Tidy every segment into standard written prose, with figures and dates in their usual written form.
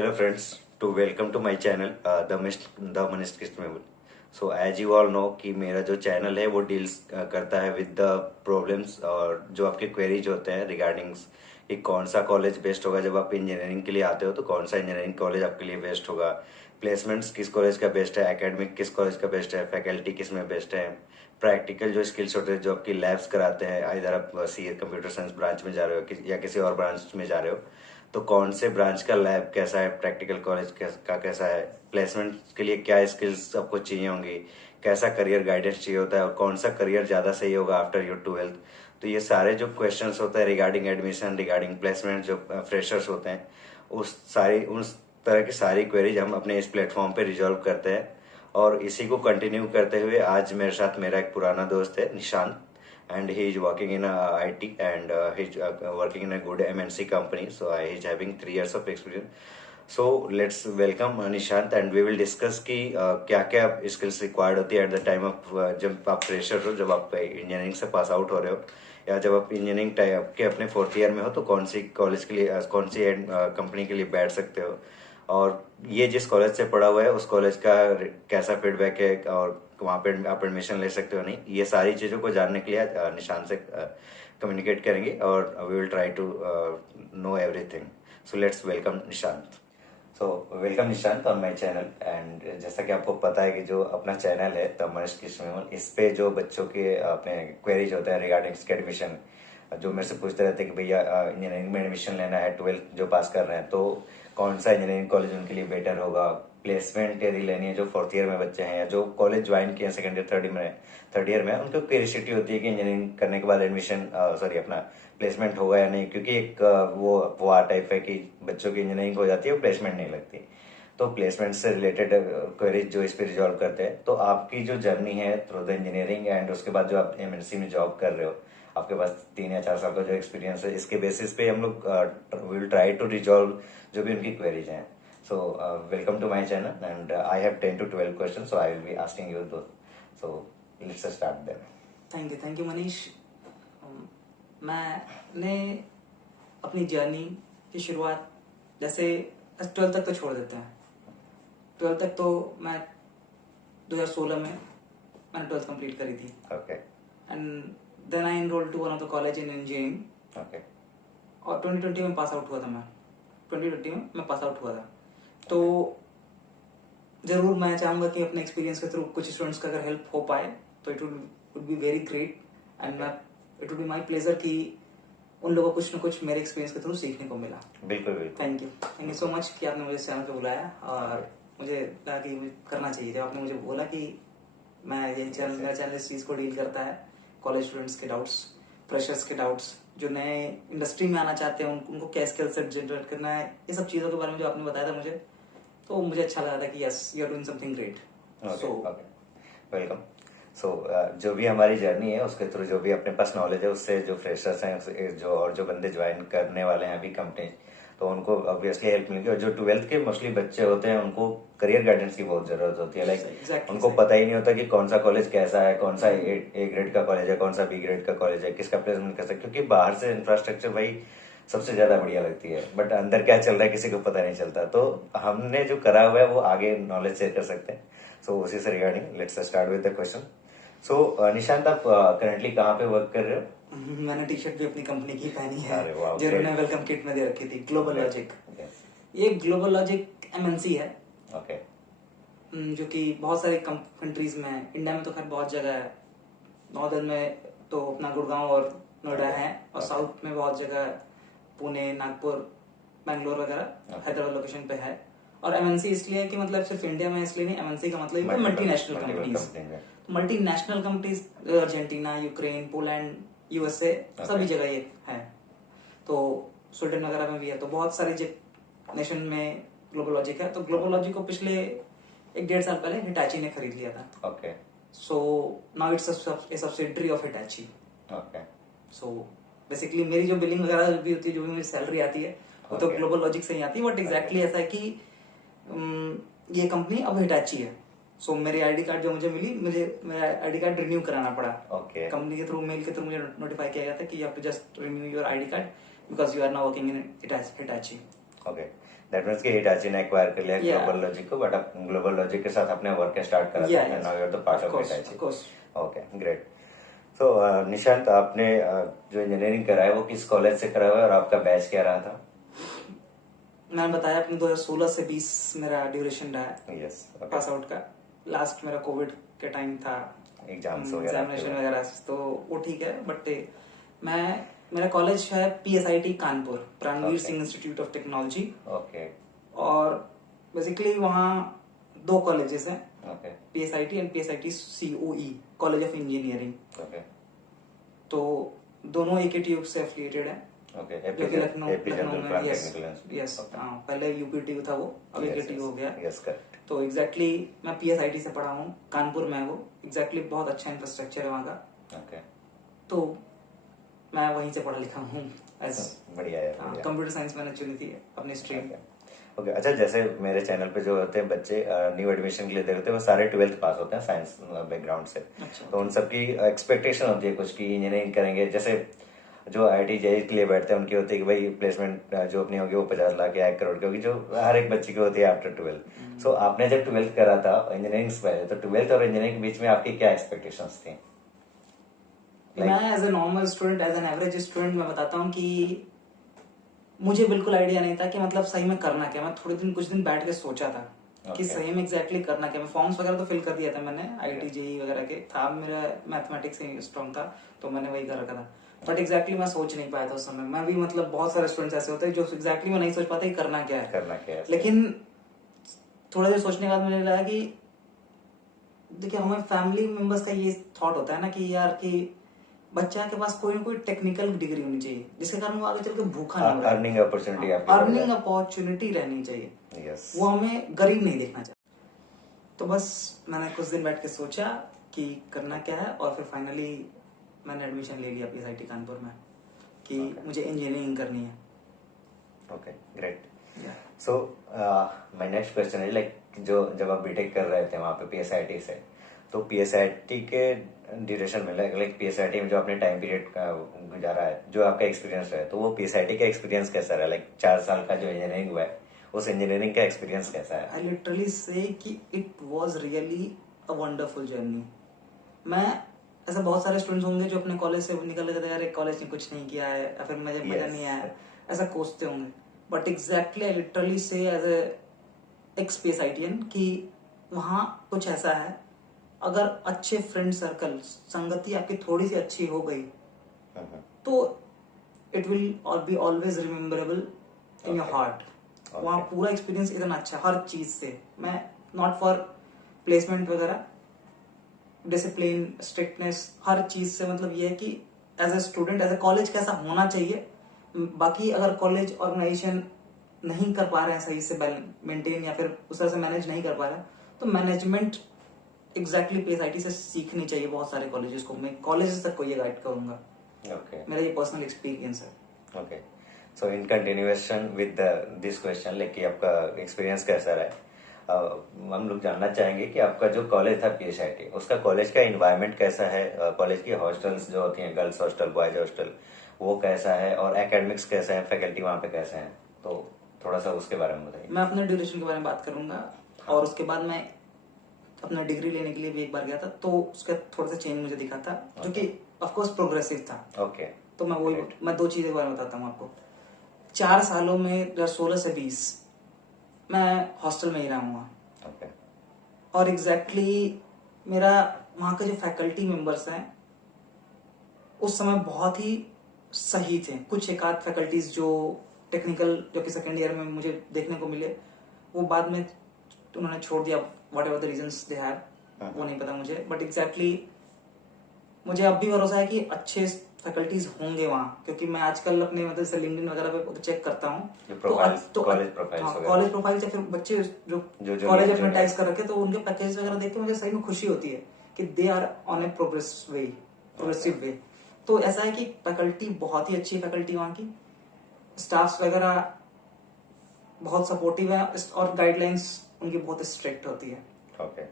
Hello friends, to welcome to my channel the Manish Kismable. So as you all know कि मेरा जो channel है वो deals करता है विद द प्रॉब्लम्स और जो आपके क्वेरीज होते हैं रिगार्डिंग कि कौन सा कॉलेज बेस्ट होगा जब आप इंजीनियरिंग के लिए आते हो तो कौन सा इंजीनियरिंग कॉलेज आपके लिए बेस्ट होगा, प्लेसमेंट्स किस कॉलेज का बेस्ट है, एकेडमिक किस कॉलेज का बेस्ट है, फैकल्टी किस में बेस्ट है, प्रैक्टिकल जो स्किल्स होते हैं जो आपकी लैब्स कराते हैं, इधर आप सी कंप्यूटर साइंस ब्रांच में जा रहे हो या किसी और ब्रांच में जा रहे हो तो कौन से ब्रांच का लैब कैसा है, प्रैक्टिकल कॉलेज का कैसा है, प्लेसमेंट के लिए क्या स्किल्स आपको चाहिए होंगी, कैसा करियर गाइडेंस चाहिए होता है और कौन सा करियर ज़्यादा सही होगा आफ्टर योर 12th। तो ये सारे जो क्वेश्चंस होते हैं रिगार्डिंग एडमिशन, रिगार्डिंग प्लेसमेंट, जो फ्रेशर्स होते हैं उस तरह की सारी क्वेरीज हम अपने इस प्लेटफॉर्म पे रिजॉल्व करते हैं। और इसी को कंटिन्यू करते हुए आज मेरे साथ मेरा एक पुराना दोस्त है Nishant, and he is working in a IT and he's working in a good MNC company. So he's having 3 years of experience. So let's welcome Nishant and we will discuss कि क्या क्या स्किल्स रिक्वायर्ड होती है at the time of जब आप fresher हो, जब आप इंजीनियरिंग से पास आउट हो रहे हो या जब आप इंजीनियरिंग के अपने 4th ईयर में हो तो कौन सी कॉलेज के लिए कौन सी कंपनी के लिए बैठ सकते हो और ये जिस कॉलेज से पढ़ा हुआ है उस कॉलेज का कैसा फीडबैक है और वहाँ पे आप एडमिशन ले सकते हो नहीं, ये सारी चीज़ों को जानने के लिए निशान से कम्युनिकेट करेंगे और we will try to know everything. So let's welcome Nishant. So welcome Nishant on my channel. And जैसा कि आपको पता है कि जो अपना चैनल है द मनीष किस्मेबल, इस पे जो बच्चों के अपने क्वेरीज होते हैं रिगार्डिंग एडमिशन, जो मेरे से पूछते रहते हैं कि भैया इंजीनियरिंग में एडमिशन लेना है, 12th जो पास कर रहे हैं तो कौन सा इंजीनियरिंग कॉलेज उनके लिए बेटर होगा, प्लेसमेंट यदि लेनी है जो 4th ईयर में बच्चे हैं या जो कॉलेज ज्वाइन किए हैं 2nd ईयर 3rd ईयर में, उनको क्यूरियोसिटी होती है कि इंजीनियरिंग करने के बाद एडमिशन अपना प्लेसमेंट होगा या नहीं, क्योंकि एक वो टाइप है कि बच्चों की इंजीनियरिंग हो जाती है और प्लेसमेंट नहीं लगती। तो प्लेसमेंट से रिलेटेड क्वेरीज जो इस पे रिजॉल्व करते हैं, तो आपकी जो जर्नी है थ्रू द इंजीनियरिंग एंड उसके बाद जो आप एमएनसी में जॉब कर रहे हो, आपके पास 3 या 4 साल का जो एक्सपीरियंस है, इसके बेसिस पे हम लोग विल ट्राई टू रिजॉल्व जो भी उनकी क्वेरीज हैं। So welcome to my channel and I have 10 to 12 question, so I will be asking you though. So let's start then. Thank you Manish. मैंने अपनी जर्नी की शुरुआत जैसे 12th तक तो छोड़ देते हैं। 12th तक तो मैं 2016 में मैंने 12th कंप्लीट करी थी। Okay. And then I enrolled to one of the college in engineering. Okay. और 2020 में पास आउट हुआ था मैं। 2020 में मैं पास आउट हुआ था। तो जरूर मैं चाहूंगा कि अपने एक्सपीरियंस के थ्रू कुछ स्टूडेंट्स का अगर हेल्प हो पाए तो it would be very great and it would be my pleasure कि उन लोगों को कुछ न कुछ मेरे एक्सपीरियंस के थ्रू सीखने को मिला। बिल्कुल बिल्कुल। थैंक यू सो मच कि आपने मुझे इस चैनल पे बुलाया और मुझे लगा कि मुझे करना चाहिए। जब आपने मुझे बोला कि मैं ये चैनल, मेरा चैनल इस चीज को डील करता है, कॉलेज स्टूडेंट्स के डाउट्स, फ्रेशर्स के डाउट्स, जो नए इंडस्ट्री में आना चाहते हैं उनको क्या स्किल सेट जनरेट करना है, ये सब चीजों के बारे में जो आपने बताया था मुझे, तो मुझे अच्छा लगा था कि yes you are doing something great. So welcome. So जो भी हमारी जर्नी है उसके थ्रू जो भी अपने पास नॉलेज है उससे जो फ्रेशर्स हैं जो बंदे ज्वाइन करने वाले हैं अभी कंपनी, तो उनको ऑब्वियसली हेल्प मिलेगी। और जो 12th के मोस्टली बच्चे होते हैं उनको करियर गाइडेंस की बहुत जरूरत होती है। लाइक उनको पता ही नहीं होता कि कौन सा कॉलेज कैसा है, कौन सा ए ग्रेड का कॉलेज है, कौन सा बी ग्रेड का कॉलेज है, किसका प्लेसमेंट कैसा, क्योंकि बाहर से इंफ्रास्ट्रक्चर भाई सबसे ज्यादा बढ़िया लगती है बट अंदर क्या चल रहा है किसी को पता नहीं चलता। तो हमने जो करा हुआ है वो आगे नॉलेज शेयर कर सकते हैं। सो उसी से regarding let's start with the question. So Nishant, आप करेंटली कहाँ पे वर्क कर रहे हो? मैंने टी शर्ट भी अपनी कंपनी की पहनी है wow, जो उन्होंने वेलकम किट में दे रखी थी, ग्लोबल लॉजिक। ये ग्लोबल लॉजिक एमएनसी है। ओके। जो कि बहुत सारे कंट्रीज में है। इंडिया में तो खैर बहुत जगह है, नॉर्दर्न में तो अपना गुड़गांव और नोएडा है, और साउथ में बहुत जगह पुणे, नागपुर, बैंगलोर वगैरह, हैदराबाद लोकेशन पे है। और एमएनसी इसलिए है कि मतलब सिर्फ इंडिया में इसलिए नहीं, एमएनसी का मतलब multinational companies. Multinational companies Argentina, Ukraine, Poland, USA, सभी जगह ये है। तो स्वीडन वगैरह में भी है। तो बहुत सारे नेशन में ग्लोबल लॉजिक है। तो ग्लोबल लॉजिक को पिछले 1-1.5 साल पहले हिटाची ने खरीद लिया था। Okay. So now it's a subsidiary of Hitachi. Okay. So basically मेरी जो बिलिंग वगैरह भी होती है, जो भी मेरी सैलरी आती है वो तो ग्लोबल लॉजिक से ही आती है। बट एग्जैक्टली ऐसा है कि ये कंपनी अब हिटाची है। सो मेरी आईडी कार्ड जो मुझे मिली, मुझे मेरा आईडी कार्ड रिन्यू कराना पड़ा। कंपनी के थ्रू, मेल के थ्रू मुझे नोटिफाई किया गया था कि you have to just renew your ID card because you are now working in Hitachi. Okay. That means कि हिटाची ने एक्वायर कर लिया Yeah. ग्लोबल लॉजिक को, बट अब ग्लोबल लॉजिक के साथ अपने वर्क स्टार्ट करा था Yeah, and yes. Now you are the part Of of course, Hitachi. of course. Okay, great. सो निशांत, आपने जो इंजीनियरिंग करा है वो किस कॉलेज से करा हुआ है और आपका बैच क्या रहा था? मैंने बताया अपने 2016 से 20 मेरा ड्यूरेशन रहा है यस. पास आउट का. लास्ट मेरा कोविड के टाइम था, एग्जाम्स वगैरह एग्जामिनेशन वगैरह, तो वो ठीक है. बट मेरा कॉलेज है PSIT Kanpur, Pranveer Okay. Singh institute of technology. Okay. और बेसिकली वहाँ 2 कॉलेजेस हैं, okay. PSIT and PSIT COE, college of engineering. Okay. तो दोनों AKTU से एफिलिएटेड है, ओके. जो कि लखनऊ जनरल में. Plan yes, technical yes. पहले UPTU था, वो अब AKTU हो गया. Yes, correct. तो एग्जैक्टली मैं PSIT से पढ़ा हूँ, कानपुर में है वो. एग्जैक्टली बहुत अच्छा इंफ्रास्ट्रक्चर है वहाँ का. ओके. तो मैं वहीं से पढ़ा लिखा हूँ. बढ़िया है, बढ़िया. कंप्यूटर साइंस मैंने चुनी थी अपनी स्ट्रीम. ओके. अच्छा, जैसे मेरे चैनल पे जो होते हैं बच्चे न्यू एडमिशन के लिए देखते हैं वो सारे 12th पास होते हैं साइंस बैकग्राउंड से. अच्छा. तो उन सबकी एक्सपेक्टेशन होती है कुछ की इंजीनियरिंग करेंगे. जैसे जो IIT JEE के लिए बैठते हैं उनकी होती है कि भाई प्लेसमेंट जो अपनी होगी वो 50 लाख या 1 करोड़ की होगी, जो हर एक बच्चे की होती है आफ्टर 12th. सो आपने जब 12th करा था इंजीनियरिंग से पहले, तो 12th और इंजीनियरिंग के बीच में आपकी क्या एक्सपेक्टेशंस थी? मैं as a normal student, as an average student, मैं बताता हूँ कि मुझे बिल्कुल आइडिया नहीं था कि मतलब सही में करना क्या. मैं कुछ दिन बैठ के सोचा था कि सही में एग्जैक्टली करना क्या. मैं फॉर्म्स वगैरह तो फिल कर दिया था मैंने, IIT JEE वगैरह के था. मेरा मैथमेटिक्स से स्ट्रॉन्ग था तो मैंने वही कर रखा था. बट एग्जैक्टली मैं सोच नहीं पाया था उस समय. मैं भी मतलब बहुत सारे स्टूडेंट्स ऐसे होते हैं जो एग्जैक्टली मैं नहीं सोच पाते करना क्या है. लेकिन थोड़ा देर सोचने के बाद मुझे लगा कि देखिए, हमें फैमिली मेंबर्स का ये थॉट होता है ना कि यार कि बच्चा के पास कोई ना कोई टेक्निकल डिग्री होनी चाहिए जिसके कारण वो आगे चल के भूखा नहीं रहे. अर्निंग अपॉर्चुनिटी अर्निंग अपॉर्चुनिटी रहनी चाहिए. यस. वो हमें गरीब नहीं देखना चाहिए. तो बस मैंने कुछ दिन बैठ के सोचा कि करना क्या है, और फिर फाइनली मैंने एडमिशन ले लिया PSIT कानपुर में कि मुझे इंजीनियरिंग करनी है. Okay, great. So my next question है, लाइक जो जब आप बीटेक कर रहे थे वहाँ पे PSIT से, तो PSIT के ड्यूरेशन में लाइक PSIT में जो आपने टाइम पीरियड गुजारा है, जो आपका एक्सपीरियंस है, तो वो PSIT का एक्सपीरियंस कैसा रहा? लाइक 4 साल का जो इंजीनियरिंग हुआ है उस इंजीनियरिंग का एक्सपीरियंस कैसा है? आई लिटरली से कि it was really a wonderful journey. मैं ऐसे बहुत सारे स्टूडेंट्स होंगे जो अपने कॉलेज से निकल गए थे, यार कॉलेज ने कुछ नहीं किया है या फिर मुझे मजा नहीं आया, ऐसा कोसते होंगे. बट एग्जैक्टली आई लिटरली से एज ए एक्स PSITian कि वहाँ कुछ ऐसा है, अगर अच्छे फ्रेंड सर्कल, संगति आपकी थोड़ी सी अच्छी हो गई तो it will be always rememberable in your heart. वहाँ पूरा एक्सपीरियंस इतना अच्छा हर चीज से. मैं नॉट फॉर प्लेसमेंट वगैरह, डिसिप्लिन, स्ट्रिक्टनेस, हर चीज से मतलब ये है कि as a student, as a college कैसा होना चाहिए. बाकी अगर कॉलेज ऑर्गेनाइजेशन नहीं कर पा रहे हैं सही से मेंटेन या फिर उस तरह से मैनेज नहीं कर पा रहे हैं, तो मैनेजमेंट एग्जैक्टली PSIT से सीखनी चाहिए बहुत सारे कॉलेजेस को. मैं कॉलेजेस तक को ये गाइड करूंगा. मेरा ये पर्सनल एक्सपीरियंस है. Okay. So in continuation with this question, like कि आपका एक्सपीरियंस कैसा रहा है, हम लोग जानना चाहेंगे कि आपका जो कॉलेज था PSIT, उसका कॉलेज का एनवायरनमेंट कैसा है? कॉलेज की हॉस्टल्स जो होती हैं, गर्ल्स हॉस्टल, बॉयज हॉस्टल, वो कैसा है? और एकेडमिक्स कैसा है? फैकल्टी वहाँ पे कैसे हैं? तो थोड़ा सा उसके बारे में बताइए. मैं अपने ड्यूरेशन के बारे में बात करूंगा. और उसके बाद मैं अपना डिग्री लेने के लिए भी एक बार गया था, तो उसका थोड़ा सा चेंज मुझे दिखा था, जो कि ऑफ कोर्स प्रोग्रेसिव था. ओके. तो मैं 2 चीजें के बारे में बताता हूँ आपको. 4 सालों में 2016 से 20 मैं हॉस्टल में ही रहा हूँ. और एग्जैक्टली मेरा वहाँ के जो फैकल्टी मेंबर्स हैं उस समय बहुत ही सही थे. कुछ एक आध फैकल्टीज जो टेक्निकल, जो कि सेकेंड ईयर में मुझे देखने को मिले, वो बाद में उन्होंने छोड़ दिया. What ever the reasons they have, वो नहीं पता मुझे. बट एग्जैक्टली मुझे अब भी भरोसा है कि अच्छे फैकल्टीज होंगे वहाँ, क्योंकि मैं आजकल अपने मतलब से लिंक्डइन वगैरह पे चेक करता हूँ तो कॉलेज प्रोफाइल या फिर बच्चे जो कॉलेज अपने टैग्स कर रखे, तो उनके पैकेज वगैरह देख के मुझे सही में खुशी होती है कि they are on a progressive way. तो ऐसा है कि फैकल्टी बहुत ही अच्छी फैकल्टी वहाँ की, स्टाफ्स वगैरह बहुत सपोर्टिव है, और गाइडलाइंस उनकी बहुत स्ट्रिक्ट होती है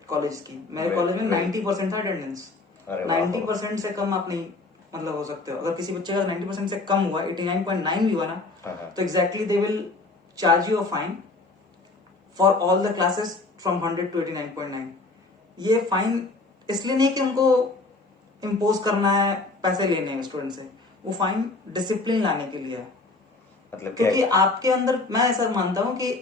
कॉलेज की. मेरे कॉलेज में 90% था अटेंडेंस. 90% से कम आप नहीं मतलब हो सकते हो. अगर किसी बच्चे का 90% से कम हुआ, 89.9 भी हुआ ना, तो exactly they will charge you a fine for all the classes from 100 to 89.9। ये फाइन इसलिए नहीं कि उनको इम्पोज करना है, पैसे लेने हैं स्टूडेंट से, वो फाइन डिसिप्लिन लाने के लिए है। मतलब क्योंकि क्या? आपके अंदर, मैं ऐसा मानता हूँ कि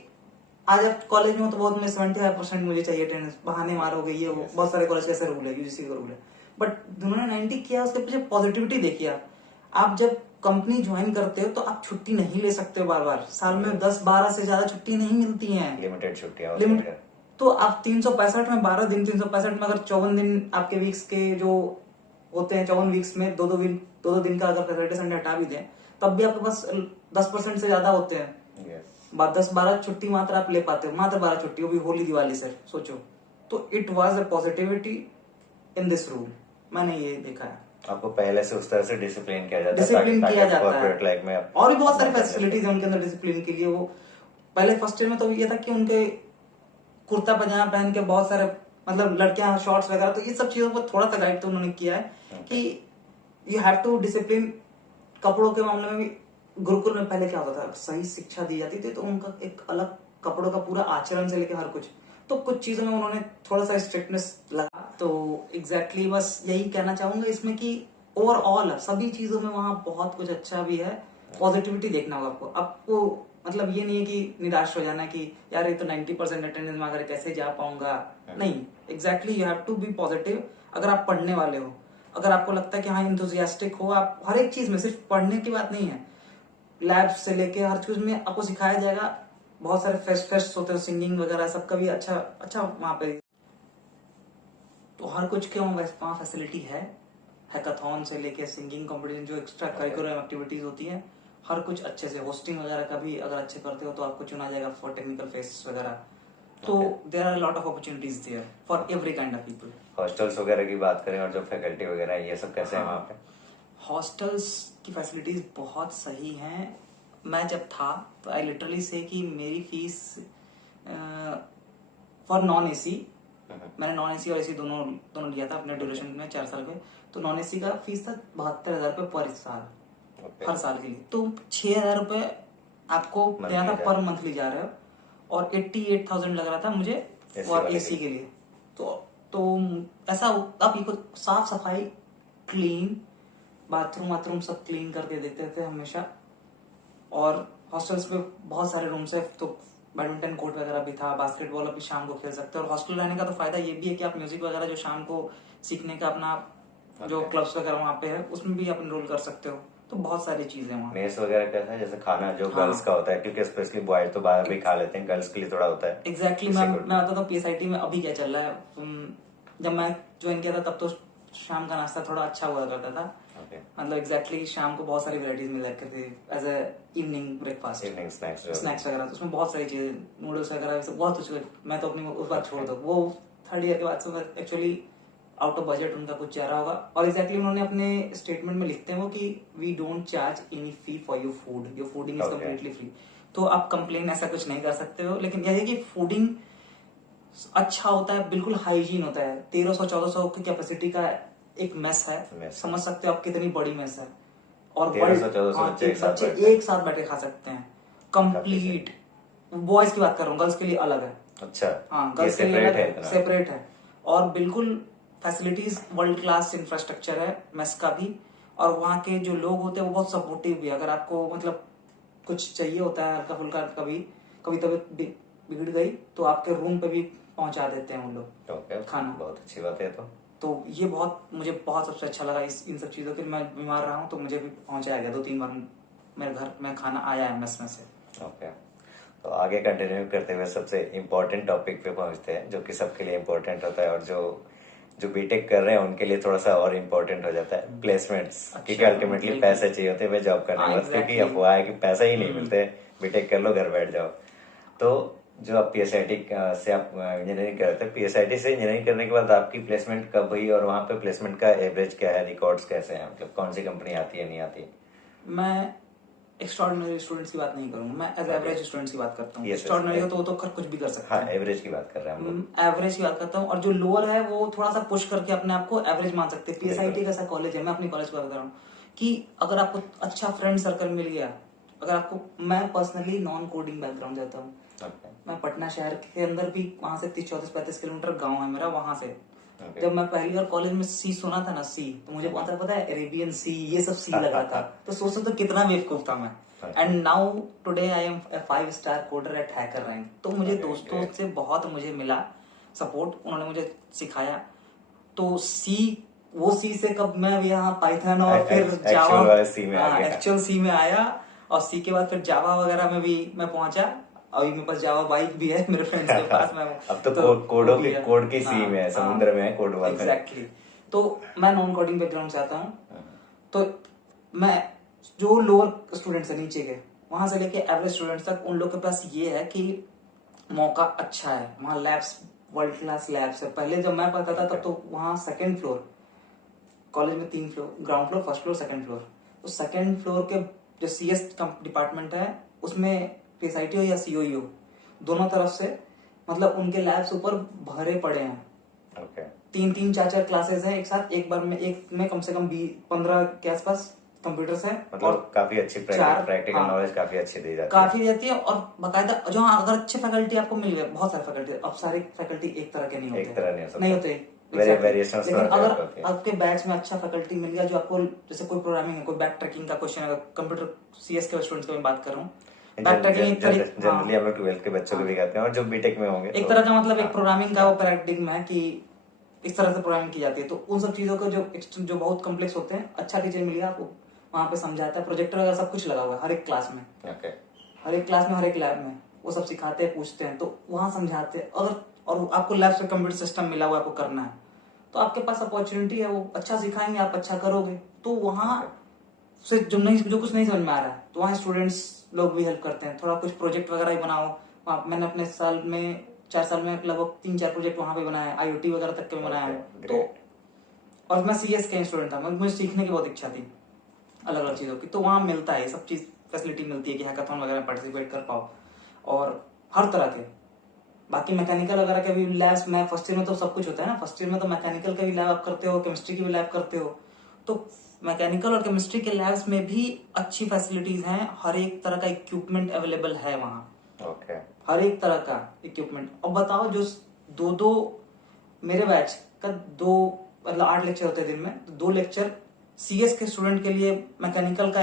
आज आप कॉलेज में हो तो बहुत में 75% मुझे चाहिए अटेंडेंस, बहाने मारोगे ये वो, बहुत सारे कॉलेज का ऐसा रूल है, यूजीसी का रूल है। बट जिन्होंने 90 किया उसके पीछे पॉजिटिविटी देखिए। आप जब कंपनी ज्वाइन करते हो तो आप छुट्टी नहीं ले सकते हो बार बार, साल में 10-12 से ज्यादा छुट्टी नहीं मिलती है, लिमिटेड छुट्टियां लिमिट। तो आप 365 में 12 दिन, 365 में अगर 54 दिन आपके वीक्स के जो होते हैं, 54 वीक्स में दो दो दिन का अगर सैटरडे संडे हटा भी दें, तब भी आपके पास 10% से ज्यादा होते हैं। 10-12 छुट्टी मात्र आप ले पाते हो, मात्र 12 छुट्टी, वो भी होली दिवाली से सोचो। तो it was a positivity in this rule, मैंने ये देखा है। आपको पहले से उस तरह से डिसिप्लिन किया जाता है, डिसिप्लिन किया जाता कॉर्पोरेट लाइफ में और भी बहुत सारी फैसिलिटीज है उनके अंदर डिसिप्लिन के लिए। वो पहले फर्स्ट ईयर में तो ये था कि उनके कुर्ता पजामा पहन के बहुत सारे, मतलब लड़कियां शॉर्ट्स वगैरह, तो ये सब चीजों पर थोड़ा सा गाइड तो उन्होंने किया है कि यू हैव टू डिसिप्लिन। कपड़ों के मामले में भी गुरुकुल में पहले क्या होता था, सही शिक्षा दी जाती थी तो उनका एक अलग कपड़ों का पूरा आचरण से लेकर हर कुछ, तो कुछ चीजों में उन्होंने थोड़ा सा स्ट्रिक्टनेस लगा। तो एग्जैक्टली बस यही कहना चाहूंगा इसमें कि ओवरऑल सभी चीजों में वहां बहुत कुछ अच्छा भी है। पॉजिटिविटी देखना होगा आपको मतलब ये नहीं है कि निराश हो जाना कि यार ये तो 90% अटेंडेंस में अगर कैसे जा पाऊंगा, नहीं। Exactly you have to be positive. अगर आप पढ़ने वाले हो, अगर आपको लगता है कि हाँ इंथुजियास्टिक हो, आप हर एक चीज में, सिर्फ पढ़ने की बात नहीं है, लैब से लेके हर चीज में आपको सिखाया जाएगा। बहुत सारे फेस्ट होते हैं, सिंगिंग वगैरह सबका भी अच्छा वहां पे, तो हर कुछ के वहाँ फैसिलिटी है। हैकाथॉन से लेके सिंगिंग कंपटीशन, जो एक्स्ट्रा करिकुलर एक्टिविटीज होती है, हर कुछ अच्छे से। होस्टिंग वगैरह का भी अगर अच्छे करते हो तो आपको चुना जाएगा फॉर टेक्निकल फेस्ट वगैरह। तो there are lot of opportunities there for every kind of people. Hostels वगैरह की बात करें और जो फैकल्टी वगैरह है, ये सब कैसे है वहाँ पे? हॉस्टल्स की फैसिलिटीज बहुत सही हैं। मैं जब था तो आई लिटरली से कि मेरी फीस फॉर नॉन एसी, मैंने नॉन एसी और एसी दोनों लिया था अपने ड्यूरेशन में 4 साल में, तो नॉन एसी का फीस था 72,000 रुपये पर साल, हर साल के लिए। तो 6,000 रुपये आपको देना था पर मंथली जा रहे हो, और 88,000 लग रहा था मुझे और एसी के लिए। तो ऐसा आप ये साफ सफाई, क्लीन, बाथरूम सब क्लीन करके देते थे हमेशा। और हॉस्टल्स में बहुत सारे रूम्स है, तो बैडमिंटन कोर्ट वगैरह भी था, बास्केटबॉल भी शाम को खेल सकते हैं। और हॉस्टल रहने का तो फायदा ये भी है कि आप म्यूजिक वगैरह जो शाम को सीखने का अपना जो क्लब्स वगैरह वहाँ पे है, उसमें भी आप एनरोल कर सकते हो। तो बहुत सारी चीजें वहाँ। मेस वगैरह कैसा है, जैसे खाना जो गर्ल्स का होता है, क्योंकि स्पेशली बॉयज तो बाहर भी खा लेते हैं, गर्ल्स के लिए थोड़ा होता है। एग्जैक्टली मैं बताता हूँ पीएसआईटी में अभी क्या चल रहा है। जब मैं ज्वाइन किया था तब तो शाम का नाश्ता थोड़ा अच्छा हुआ करता था। मतलब एग्जैक्टली शाम को बहुत सारी वैरायटीज मिल जाती थी as a evening breakfast, evening snacks वगैरह। तो उसमें बहुत सारी चीजें, नूडल्स वगैरह बहुत कुछ। मैं तो अपनी उस बात छोड़ दो, वो 3rd ईयर के बाद से एक्चुअली आउट ऑफ बजट उनका कुछ जा रहा होगा। और एग्जैक्टली उन्होंने अपने स्टेटमेंट में लिखते हैं वो कि we don't charge any fee for your food, your fooding is completely free. तो आप कंप्लेन ऐसा कुछ नहीं कर सकते हो, लेकिन यह है कि फूडिंग अच्छा होता है, बिल्कुल हाइजीन होता है। 1300-1400 की कैपेसिटी का एक मेस है, समझ सकते हो आप कितनी बड़ी मेस है। और 1300-1400 बच्चे एक साथ बैठे खा सकते हैं कंप्लीट। बॉयज की बात कर रहा हूँ, गर्ल्स के लिए अलग है। अच्छा, हाँ, गर्ल्स के लिए अलग सेपरेट है। और बिल्कुल फैसिलिटीज वर्ल्ड क्लास इंफ्रास्ट्रक्चर है मेस का भी। और वहाँ के जो लोग होते हैं वो बहुत सपोर्टिव भी। अगर आपको मतलब कुछ चाहिए होता है हल्का फुल्का, कभी तबीयत बिगड़ गई तो आपके रूम पे भी पहुंचा देते हैं वो लोग खाना। बहुत अच्छी बात है। तो ये मुझे बहुत सबसे अच्छा लगा इन सब चीजों के। मैं बीमार रहा हूँ तो मुझे भी पहुंचाया गया 2-3 बार मेरे घर में खाना आया है मेस में से। ओके, तो आगे कंटिन्यू करते हुए सबसे इम्पोर्टेंट टॉपिक पे पहुंचते हैं, जो कि सबके लिए इम्पोर्टेंट होता है और जो बीटेक कर रहे हैं उनके लिए थोड़ा सा और इम्पोर्टेंट हो जाता है, प्लेसमेंट्स। क्योंकि अल्टीमेटली पैसे चाहिए होते हैं जॉब करने के बाद, क्योंकि अफवाह है कि पैसा ही नहीं मिलते, बीटेक कर लो घर बैठ जाओ। तो जो आप पीएसआईटी से आप इंजीनियरिंग करते हैं, पीएसआईटी से इंजीनियरिंग करने के बाद आपकी प्लेसमेंट कब हुई और वहाँ पे प्लेसमेंट का एवरेज क्या है, रिकॉर्ड्स कैसे हैं, मतलब कौन सी कंपनी आती है नहीं आती? मैं एक्स्ट्राऑर्डिनरी स्टूडेंट्स की बात नहीं करूंगा, मैं एज एवरेज स्टूडेंट्स की बात करता हूँ। एक्स्ट्राऑर्डिनरी तो कर कुछ भी कर सकते हैं। हाँ, एवरेज की बात कर रहे हैं हम लोग। एवरेज की बात करता हूँ, और जो लोअर है वो थोड़ा सा पुश करके अपने आप को एवरेज मान सकते हैं। पीएसआईटी का ऐसा कॉलेज है, मैं अपनी कॉलेज की बात कर रहा हूँ, कि अगर आपको अच्छा फ्रेंड सर्कल मिल गया, अगर आपको, मैं पर्सनली नॉन कोडिंग बैकग्राउंड देता हूँ, मैं पटना शहर के अंदर भी, वहां से 30-34-35 किलोमीटर गांव है मेरा, वहां से Okay. जब मैं पहली बार कॉलेज में सी सुना था ना, सी, तो मुझे पता है अरेबियन सी, ये सब सी लग रहा था। तो सोचो तो कितना बेवकूफ था मैं। And now today I am 5 star coder at HackerRank. तो मुझे दोस्तों से बहुत मुझे मिला सपोर्ट, उन्होंने मुझे सिखाया। तो सी, वो सी से कब मैं यहाँ पाइथन और फिर जावा, एक्चुअल सी में आया, और सी के बाद फिर जावा वगैरह में भी मैं पहुंचा। अभी मेरे पास जावा बाइक भी है मेरे फ्रेंड्स के पास। मैं अब तो कोड की सी में है, समुद्र में है कोड वाला। एग्जैक्टली। तो मैं नॉन कोडिंग बैकग्राउंड से आता हूँ। तो मैं, जो लोअर स्टूडेंट्स है नीचे के, वहां से लेके एवरेज स्टूडेंट्स तक, उन लोग के पास ये है कि मौका अच्छा है वहाँ, लैब्स वर्ल्ड क्लास लैब्स है। पहले जब मैं पढ़ता था तब तो वहाँ सेकंड फ्लोर, कॉलेज में 3 floor, ground floor, first floor, second floor. तो सेकंड फ्लोर के जो सीएस डिपार्टमेंट है, उसमें पीएसआईटी हो या सीओई हो, दोनों तरफ से मतलब उनके लैब्स ऊपर भरे पड़े हैं। okay. 3-3, 4-4 क्लासेस हैं एक साथ, एक बार में, एक में कम से कम 15 के आसपास कंप्यूटर्स है। मतलब और काफी अच्छी प्रैक्टिकल नॉलेज काफी अच्छी दी जाती है, काफी देती है। और बाकायदा जो, अगर अच्छे फैकल्टी आपको मिल गए, बहुत सारे फैकल्टी, अब सारे फैकल्टी एक तरह के नहीं होते, एक तरह नहीं होते लेकिन अगर आपके बैच में अच्छा फैकल्टी मिल गया जो आपको, जैसे कोई प्रोग्रामिंग है, कोई बैक ट्रैकिंग का क्वेश्चन है, कंप्यूटर सीएस के स्टूडेंट्स की मैं बात कर रहा हूँ, बैक ट्रैकिंग जनरली हम लोग 12th के बच्चों को भी कहते हैं, और जो बीटेक में होंगे एक तरह का, मतलब एक प्रोग्रामिंग का वो पैराडिग्म है कि इस तरह से प्रोग्रामिंग की जाती है। तो उन सब चीजों को जो बहुत कॉम्प्लेक्स होते हैं, अच्छा टीचर मिल गया आपको, वहां पे समझाता है, प्रोजेक्टर वगैरह सब कुछ लगा हुआ है हर एक क्लास में, हर एक क्लास में, हर एक लैब में, वो सब सिखाते हैं, पूछते हैं, तो वहां समझाते हैं। और आपको लैब से कंप्यूटर सिस्टम मिला हुआ, आपको करना है, तो आपके पास अपॉर्चुनिटी है, वो अच्छा सिखाएंगे, आप अच्छा करोगे। तो वहाँ से जो कुछ नहीं समझ में आ रहा है, तो वहाँ स्टूडेंट्स लोग भी हेल्प करते हैं, थोड़ा कुछ प्रोजेक्ट वगैरह ही बनाओ। मैंने अपने 4 साल में लगभग 3-4 प्रोजेक्ट वहां पे बनाया, आईओटी वगैरह तक के बनाया है। तो और मैं सीएस का स्टूडेंट था, मुझे सीखने की बहुत इच्छा थी अलग अलग चीजों की। तो वहाँ मिलता है, सब चीज फैसिलिटी मिलती है कि हैकाथॉन वगैरह में पार्टिसिपेट कर पाओ, और हर तरह के। बाकी मैकेनिकल वगैरह के भी लैब्स, मैं फर्स्ट ईयर में तो सब कुछ होता है ना, फर्स्ट ईयर में तो मैकेनिकल का भी लैब आप करते हो, केमिस्ट्री की भी लैब करते हो। तो मैकेनिकल और केमिस्ट्री के लैब्स में भी अच्छी फैसिलिटीज हैं, हर एक तरह का इक्विपमेंट अवेलेबल है वहाँ, हर एक तरह का इक्विपमेंट। अब बताओ, जो दो मेरे बैच का 8 लेक्चर होते हैं दिन में, तो 2 लेक्चर सीएस के स्टूडेंट के लिए मैकेनिकल का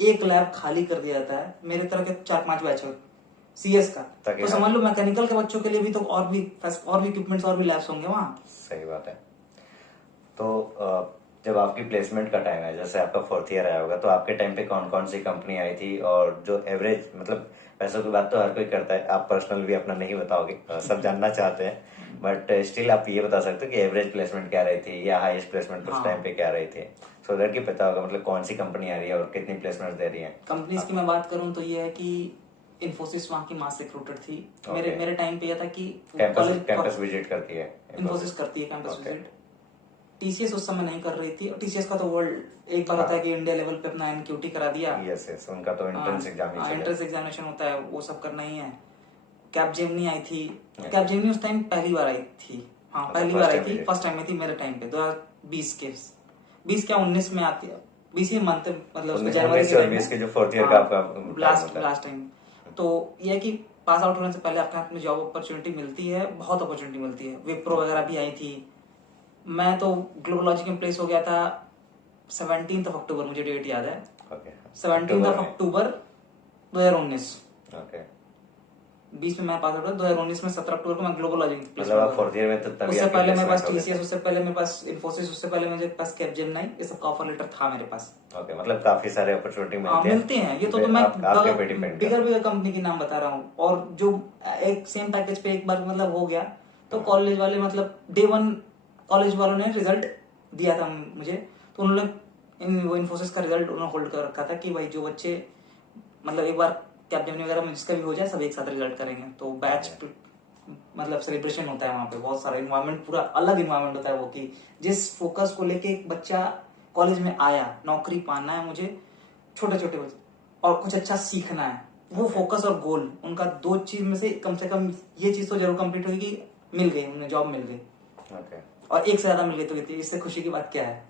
एक लैब खाली कर दिया जाता है। मेरे तरह के 4-5 बैच हो सीएस का, तो समझ लो मैकेनिकल के बच्चों के लिए भी तो और भी इक्विपमेंट्स और भी लैब्स होंगे वहाँ। सही बात है। तो जब आपकी प्लेसमेंट का टाइम है, जैसे आपका 4th ईयर आया होगा, तो आपके टाइम पे कौन कौन सी कंपनी आई थी, और जो एवरेज, मतलब पैसों की बात तो हर कोई करता है, आप पर्सनल भी अपना नहीं बताओगे, सब जानना चाहते हैं, बट स्टिल आप ये बता सकते हो कि एवरेज प्लेसमेंट क्या रही थी, या हाईएस्ट प्लेसमेंट उस टाइम पे क्या रही थी, सो दैट कि पता होगा मतलब कौन सी कंपनी आ रही है और कितनी प्लेसमेंट दे रही है। कंपनीज की मैं बात करूँ तो ये है कि इन्फोसिस वहाँ की मास रिक्रूटर थी। मेरे टाइम पे यह था कि कैंपस विजिट करती है, इन्फोसिस करती है कैंपस विजिट। टीसीएस उस समय नहीं कर रही थी, और टीसीएस का तो वर्ल्ड एक बार होता है कि इंडिया लेवल पे अपना एनक्यूटी करा दिया। यस, उनका तो एंट्रेंस एग्जामिनेशन होता है, वो सब करना ही है। कैपजेमिनी आई थी, कैपजेमिनी उस टाइम पहली बार आई थी, हाँ पहली बार आई थी, फर्स्ट टाइम आई थी मेरे टाइम पे, 2020 के 20 क्या 19 में आती है, 20 मंथ, मतलब जनवरी के जो 4th ईयर का आपका लास्ट टाइम। तो ये कि पास आउट होने से पहले आपके हाथ में जॉब अपॉर्चुनिटी मिलती है, बहुत अपॉर्चुनिटी मिलती है। विप्रो वगैरह भी आई थी। मैं तो ग्लोबोलॉजिक में प्लेस हो गया था 17 अक्टूबर, मुझे डेट याद है, 17 अक्टूबर 2019। 20 में मैं पास आउट हुआ, 2019 में 17 अक्टूबर को मैं ग्लोबोलॉजिक में प्लेस हुआ। उससे पहले मेरे पास टीसीएस, उससे पहले मेरे पास इन्फोसिस, उससे पहले मेरे पास कैपजेमिनी, ये सब का ऑफर लेटर था मेरे पास। मतलब काफी सारे अपॉर्चुनिटी मिलते हैं। ये तो मैं बिगर कंपनी की नाम बता रहा हूँ। और जो एक सेम पैकेज पे एक बार मतलब हो गया, तो कॉलेज वाले, मतलब डे 1 कॉलेज वालों ने रिजल्ट दिया था मुझे, तो उन्होंने वो इन्फोसिस का रिजल्ट उन्होंने होल्ड कर रखा था कि भाई जो बच्चे मतलब एक बार कैपजेमिनी वगैरह में जिसका भी हो जाए, सब एक साथ रिजल्ट करेंगे। तो बैच मतलब सेलिब्रेशन होता है वहाँ पे, बहुत सारा इन्वायरमेंट, पूरा अलग इन्वायरमेंट होता है वो, कि जिस फोकस को लेके एक बच्चा कॉलेज में आया, नौकरी पाना है मुझे, छोटे छोटे बच्चे, और कुछ अच्छा सीखना है, वो फोकस और गोल, उनका 2 चीज में से कम ये चीज तो जरूर कंप्लीट होगी, मिल गई, उन्हें जॉब मिल गई, और एक से ज्यादा मिल गई, तो इससे खुशी की बात क्या है।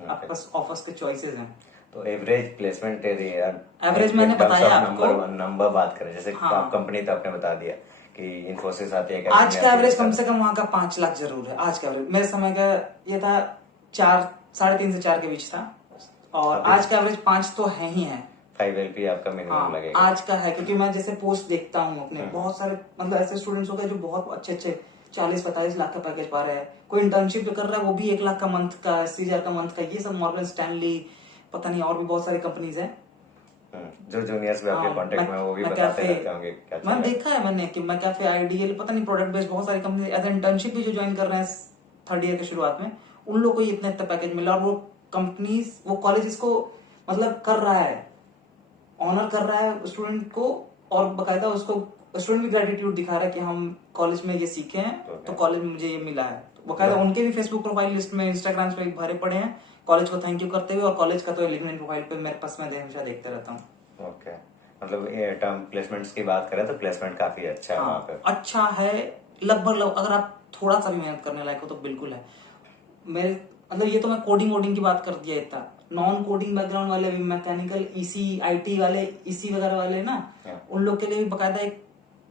आपके पास ऑफर्स के चॉइसेस हैं। तो एवरेज प्लेसमेंट एवरेज मैंने बताया आपको, नंबर बात करें, जैसे आप कंपनी तो आपने बता दिया कि इन्फोसिस आती है आज का एवरेज कम से कम वहां का 5 लाख जरूर है। आज का एवरेज मेरे समय का ये था 3.5 से 4 के बीच था, और आज का एवरेज 5 तो है ही है। 5 LP आपका मिनिमम लगेगा आज का है, क्योंकि मैं जैसे पोस्ट देखता हूँ अपने, बहुत सारे मतलब ऐसे स्टूडेंट्स हो गए जो बहुत अच्छे अच्छे 40-45 लाख का पैकेज पा रहे हैं। कोई इंटर्नशिप कर रहा है वो भी 1 लाख का मंथ का, 80,000 का मंथ का। ये सब मॉर्गन स्टैनली, पता नहीं और भी बहुत सारी कंपनीज है। जो जूनियर्स में आपके कांटेक्ट में वो भी बताते रहते होंगे क्या चल रहा है। मैंने देखा है मैंने कि मैकाफे, आईडीएल, पता नहीं प्रोडक्ट बेस्ड बहुत सारी कंपनी एज इंटर्नशिप भी जो ज्वाइन कर रहे हैं 3rd ईयर के शुरुआत में, उन लोग को इतना इतना पैकेज मिला। और वो कंपनीज, वो कॉलेज इसको मतलब कर रहा है, ऑनर कर रहा है स्टूडेंट को, और बकायदा उसको स्टूडेंट भी ग्रेटिट्यूड दिखा रहा है कि हम कॉलेज में ये सीखे हैं तो कॉलेज में मुझे ये मिला है। तो बकायदा उनके भी फेसबुक प्रोफाइल लिस्ट में, इंस्टाग्राम पे भरे पड़े हैं कॉलेज को थैंक यू करते हुए। और कॉलेज का तो लिंक्डइन प्रोफाइल पे मेरे पास, मैं हमेशा देखते रहता हूँ। ओके, मतलब ये टर्म प्लेसमेंट्स की बात करें तो प्लेसमेंट काफी अच्छा है वहाँ पे। अच्छा है, लगभग अगर आप थोड़ा सा भी मेहनत करने लायक हो तो बिल्कुल है। मेरे मतलब ये तो मैं कोडिंग वोडिंग की बात कर दिया इतना, नॉन कोडिंग बैकग्राउंड वाले भी, मैकेनिकल, ईसी, आईटी वाले, ईसी वगैरह वाले ना, उन लोग के लिए भी बकायदा एक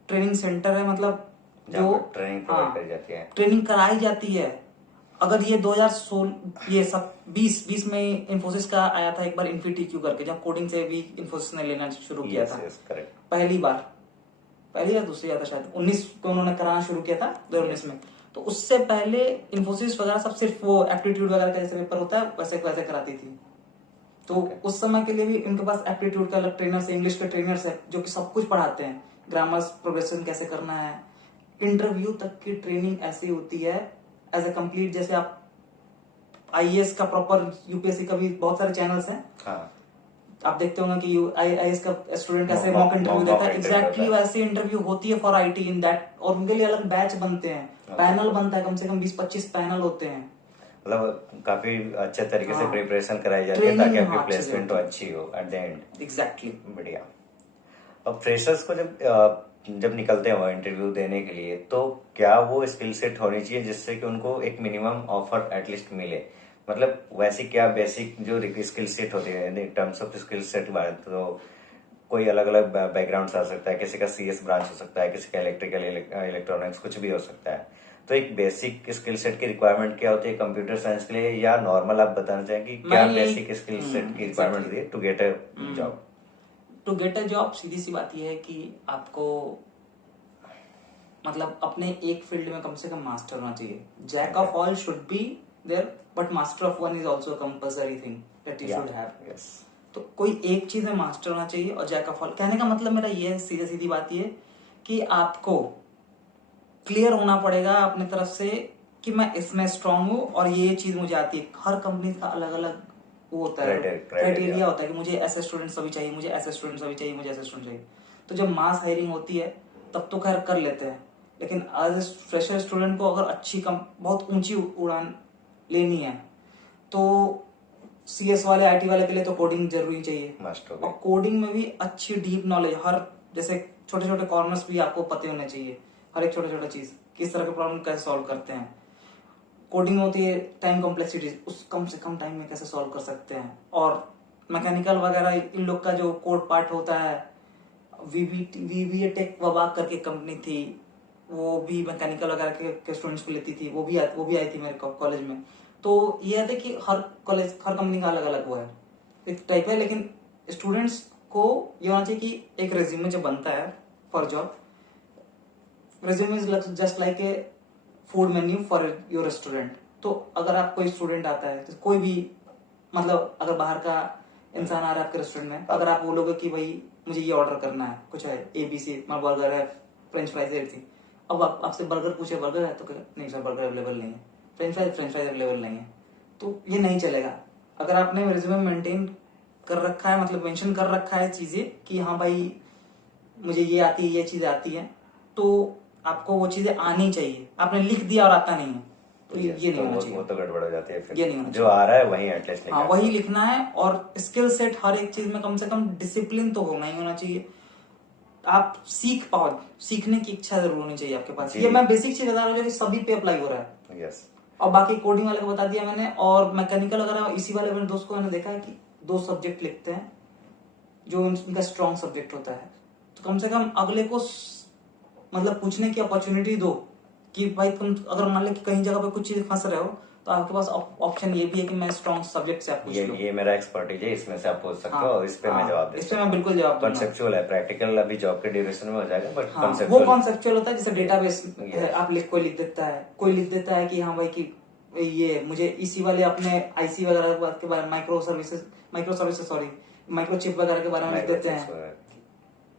ट्रेनिंग सेंटर है, मतलब जो ट्रेनिंग प्रोवाइड करी जाती है, ट्रेनिंग कराई जाती है। अगर ये 2016 ये सब 20 में इन्फोसिस का आया था एक बार इन्फीटीक्यू करके, जब कोडिंग से भी इन्फोसिस ने लेना शुरू किया था। पहली या दूसरी था शायद, 19 को उन्होंने कराना शुरू किया था 2019 में। तो उससे पहले इन्फोसिस वगैरह सब सिर्फ वो एप्टीट्यूड वगैरह का जैसे पेपर होता है वैसे कराती थी। तो उस समय के लिए भी इनके पास एप्टीट्यूड का अलग ट्रेनर्स है, इंग्लिश के ट्रेनर्स है जो कि सब कुछ पढ़ाते हैं, ग्रामर प्रोग्रेशन कैसे करना है, इंटरव्यू तक की ट्रेनिंग ऐसी होती है एज ए कंप्लीट। जैसे आप आईएएस का प्रॉपर, यूपीएससी का भी बहुत सारे चैनल्स हैं, आप देखते होंगे कि आईएएस का स्टूडेंट ऐसे मॉक इंटरव्यू देता है, एग्जैक्टली वैसे इंटरव्यू होती है फॉर आईटी इन दैट। और उनके लिए अलग बैच बनते हैं, पैनल बनता है, कम से कम 20-25 पैनल होते हैं। मतलब काफी अच्छे तरीके से प्रिपरेशन कराई जाती है ताकि आपकी प्लेसमेंट तो अच्छी हो एट द एंड। एग्जैक्टली, बढ़िया। अब फ्रेशर्स को जब निकलते हैं इंटरव्यू देने के लिए, तो क्या वो स्किल सेट होनी चाहिए जिससे कि उनको एक मिनिमम ऑफर एटलीस्ट मिले? मतलब वैसी क्या बेसिक जो स्किल सेट होती है, टर्म्स ऑफ स्किल सेट बात, तो कोई अलग अलग बैकग्राउंड आ सकता है, किसी का सीएस ब्रांच हो सकता है, किसी का इलेक्ट्रिकल इलेक्ट्रॉनिक्स कुछ भी हो सकता है। तो एक बेसिक स्किल सेट की रिक्वायरमेंट क्या होती है कंप्यूटर साइंस के लिए, या नॉर्मल आप बताना चाहेंगे क्या बेसिक स्किल सेट की रिक्वायरमेंट होती है to get a job? To get a job सीधी सी बात यह है कि आपको मतलब अपने एक फील्ड में कम से कम मास्टर होना चाहिए। Jack of all should be there, but master of one is also compulsory thing that you should have. तो कोई एक चीज में मास्टर होना चाहिए और जैक ऑफ ऑल। कहने का मतलब मेरा ये है, सीधी सीधी बात ये कि आपको क्लियर होना पड़ेगा अपने तरफ से कि मैं इसमें स्ट्रांग हूं और ये चीज मुझे आती है। हर कंपनी का अलग अलग वो होता है, क्राइटेरिया होता है कि मुझे ऐसे स्टूडेंट्स अभी चाहिए, मुझे ऐसे स्टूडेंट्स अभी चाहिए, मुझे ऐसे स्टूडेंट चाहिए। तो जब मास हायरिंग होती है तब तो खैर कर लेते हैं, लेकिन एज फ्रेशर स्टूडेंट को अगर अच्छी बहुत ऊंची उड़ान लेनी है तो सीएस वाले, आईटी वाले के लिए तो कोडिंग जरूरी चाहिए। और कोडिंग में भी अच्छी डीप नॉलेज, हर जैसे छोटे छोटे कॉर्नर्स भी आपको पते होने चाहिए, हर एक छोटा छोटा चीज, किस तरह के प्रॉब्लम कैसे सॉल्व करते हैं। कोडिंग होती है टाइम कॉम्प्लेक्सिटी, उस कम से कम टाइम में कैसे सॉल्व कर सकते हैं। और मैकेनिकल वगैरह इन लोग का जो कोड पार्ट होता है, वीवीए टेक वबाक करके कंपनी थी, वो भी मैकेनिकल वगैरह के स्टूडेंट्स को लेती थी, वो भी आई थी मेरे कॉलेज में। तो ये है कि हर कॉलेज, हर कंपनी का अलग अलग वो है, एक टाइप है। लेकिन स्टूडेंट्स को ये होना चाहिए कि एक रेज्यूमे जो बनता है for job, resume is just like a food menu for your restaurant. तो अगर आप कोई स्टूडेंट आता है तो कोई भी, मतलब अगर बाहर का इंसान आ रहा है आपके रेस्टोरेंट में, अगर आप बोलोगे कि भाई मुझे ये ऑर्डर करना है, कुछ है ABC, बर्गर है, फ्रेंच फ्राइज है थी, अब आपसे बर्गर पूछे, बर्गर है तो नहीं सर बर्गर अवेलेबल नहीं है, फ्रेंच फ्राइज अवेलेबल नहीं है, तो ये नहीं चलेगा। अगर आपने रिज्यूमे मेंटेन कर रखा है, मतलब मेंशन कर रखा है चीजें कि हाँ भाई मुझे ये आती है, ये चीजें आती है, तो आपको वो चीजें आनी चाहिए। आपने लिख दिया और आता नहीं है तो ये नहीं होना चाहिए, वो तो गड़बड़ हो जाती है फिर। ये नहीं होना जो आ रहा है वही एटलीस्ट हाँ वही लिखना है। और स्किल सेट हर एक चीज में कम से कम डिसिप्लिन तो होना ही होना चाहिए। आप सीख पाओ, सीखने की इच्छा जरूर होनी चाहिए आपके पास। ये मैं बेसिक चीज बता रहा हूँ जो कि सभी पे अप्लाई हो रहा है। यस। और बाकी कोडिंग वाले को बता दिया मैंने, और मैकेनिकल वगैरह इसी वाले मेरे दोस्त को मैंने देखा है कि 2 सब्जेक्ट लिखते हैं जो इनका स्ट्रॉन्ग सब्जेक्ट होता है, तो कम से कम अगले को मतलब पूछने की अपॉर्चुनिटी दो कि भाई तुम अगर मान लो कि कहीं जगह पे कुछ चीज फंस रहे हो तो आपके पास ऑप्शन ये भी है कि मैं स्ट्रॉन्ग सब्जेक्ट से आप पूछ लो। ये मेरा एक्सपर्टीज है, इसमें से आप पूछ सकते हाँ, हो और इस पे मैं जवाब दे इस पे सकता मैं हूँ। बिल्कुल जवाब दूंगा। कॉन्सेप्चुअल है, प्रैक्टिकल अभी जॉब के ड्यूरेशन में हो जाएगा, बट हाँ, वो कॉन्सेप्चुअल कॉन्सेप्चुअल होता है, जैसे डेटाबेस है, Yes. आप लिख कोई लिख देता है कि हाँ भाई कि ये मुझे इसी वाले अपने आईसी वगैरह के बारे में माइक्रो सर्विसेज सॉरी माइक्रोचिप वगैरह के बारे में लिख देते Microchips हैं, वगैरह,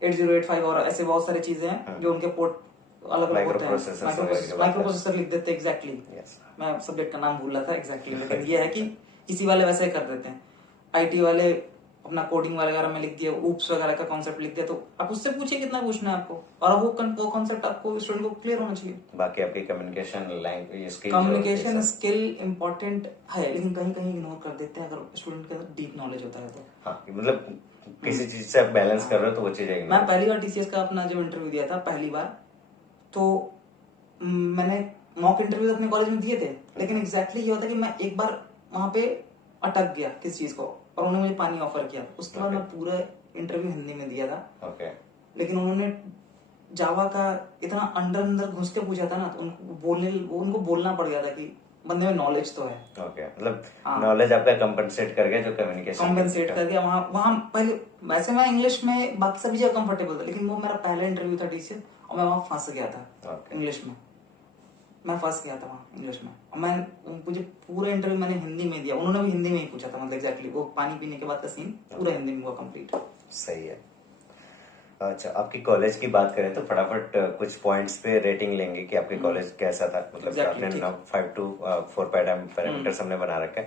8085 और ऐसे बहुत सारी चीजें हैं जो उनके पोर्ट अलग अलग होते हैं। Microprocessors वगैरह की बात माइक्रो प्रोसेसर लिख देते हैं एग्जैक्टली। Yes. मैं सब्जेक्ट का नाम भूल रहा था एग्जैक्टली, लेकिन ये है कि इसी वाले वैसे कर देते हैं। आईटी वाले अपना कोडिंग वगैरह में लिख दिया, ऊप्स वगैरह का कॉन्सेप्ट लिख दिया, तो आप उससे पूछिए कितना पूछना है आपको, और वो कॉन्सेप्ट आपको स्टूडेंट को क्लियर होना चाहिए। बाकी आपकी communication language skill, communication skill important है, लेकिन कहीं कहीं इग्नोर कर देते हैं अगर स्टूडेंट के अंदर डीप नॉलेज होता है तो। हाँ, मतलब किसी चीज से आप बैलेंस कर रहे हो तो वो चीज मैं पहली बार टीसीएस का अपना जो इंटरव्यू दिया था पहली बार, तो मैंने मॉक इंटरव्यू अपने कॉलेज में दिए थे, लेकिन एग्जैक्टली ये होता है कि मैं एक बार वहां पे अटक गया किस चीज को, और उन्होंने मुझे पानी ऑफर किया। उसके बाद मैं पूरा इंटरव्यू हिंदी में दिया था। ओके। लेकिन उन्होंने जावा का इतना अंदर अंदर घुस के पूछा था ना, तो उनको बोलना पड़ गया था कि बंदे में नॉलेज तो है। ओके, मतलब नॉलेज आपका कंपनसेट कर गया, जो कम्युनिकेशन कॉम्पनसेट कर गया वहां वहां पहले। वैसे मैं इंग्लिश में बाकी सभी जगह कंफर्टेबल था, लेकिन वो मेरा पहला इंटरव्यू था टीसीएस, और मैं वहां फंस गया था इंग्लिश में। मैं फंस गया था वहां इंग्लिश में, और मैं मुझे पूरा इंटरव्यू मैंने हिंदी में दिया, उन्होंने भी हिंदी में ही पूछा था, मतलब एग्जैक्टली वो पानी पीने के बाद का सीन पूरा हिंदी में हुआ कंप्लीट। सही है। अच्छा, आपकी कॉलेज की बात करें तो फटाफट कुछ पॉइंट्स पे रेटिंग लेंगे कि आपके कॉलेज कैसा था, मतलब Exactly, आपने 5 to 4 पैरामीटर्स हमने बना रखा है।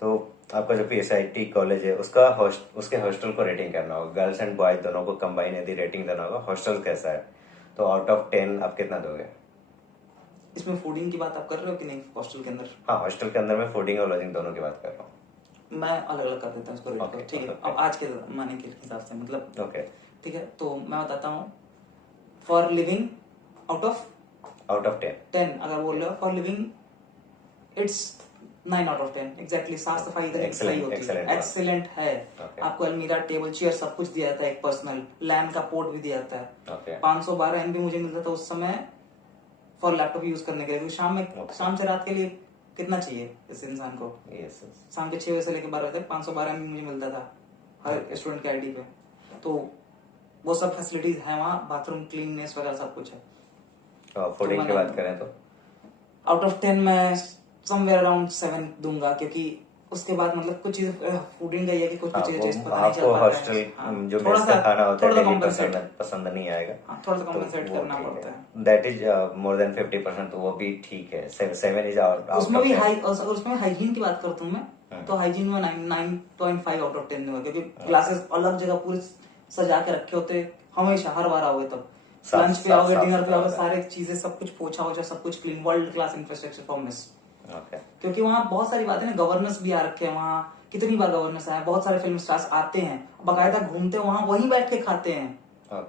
तो आपका जो पीएसआईटी कॉलेज है उसके हॉस्टल को रेटिंग करना होगा, गर्ल्स एंड बॉयज दोनों को कंबाइन यदि रेटिंग देना होगा, हॉस्टल कैसा है, तो आउट ऑफ 10 आप कितना दोगे? इसमें फूडिंग की बात आप कर रहे हो कि नहीं हॉस्टल के अंदर? हाँ, हॉस्टल के अंदर मैं फूडिंग और लॉजिंग दोनों की बात कर रहा हूँ। मैं अलग अलग कर देता हूँ इसको रेट को, ठीक है? अब आज के जमाने के हिसाब से, मतलब ओके, ठीक है, तो मैं बताता हूँ। फॉर लिविंग आउट ऑफ 10 अगर बोल रहे हो, for living it's 9 out of 10 exactly. साफ सफाई इधर सही होती है, एक्सेलेंट है। आपको अलमीरा, टेबल, चेयर सब कुछ दिया जाता है, एक पर्सनल लैन का पोर्ट भी दिया जाता है। 512 MB मुझे मिलता था उस समय फॉर लैपटॉप यूज करने के लिए, क्योंकि शाम से रात के लिए कितना चाहिए इस इंसान को। शाम के 6 बजे से लेकर 12 बजे तक 512 MB मुझे मिलता था हर स्टूडेंट के आईडी पे। तो वो सब फैसिलिटीज है वहाँ, बाथरूम क्लीननेस वगैरह सब कुछ है। फूडिंग की बात करें तो आउट ऑफ 10 मैं समवेयर अराउंड 7 दूंगा, क्योंकि उसके बाद मतलब कुछ चीज फूडिंग का ये कि कुछ चीजें टेस्ट पता नहीं चल पाता है। हॉस्टल जो मेस का खाना होता है डेली पसंद नहीं आएगा, थोड़ा सा कॉम्पेंसेट करना पड़ता है। दैट इज मोर देन 50%, तो वो भी ठीक है। 7 इज आउट। उसमें भी उसमें हाइजीन की बात करता हूँ मैं, तो हाइजीन में 9.5 आउट ऑफ 10 दूंगा, क्योंकि ग्लासेस अलग जगह पूरे सजा के रखे होते हमेशा, हर बार आओगे तब लंच पे आओगे, डिनर पे आओगे, सारे चीजें सब कुछ पोछा वोछा सब कुछ clean, world class infrastructure for mess. क्योंकि वहाँ बहुत सारी बातें ना, गवर्नर्स भी आ रखे हैं वहाँ, कितनी बार गवर्नर्स आए, बहुत सारे फिल्म स्टार्स आते हैं, बाकायदा घूमते हैं वहाँ, वहीं बैठ के खाते हैं,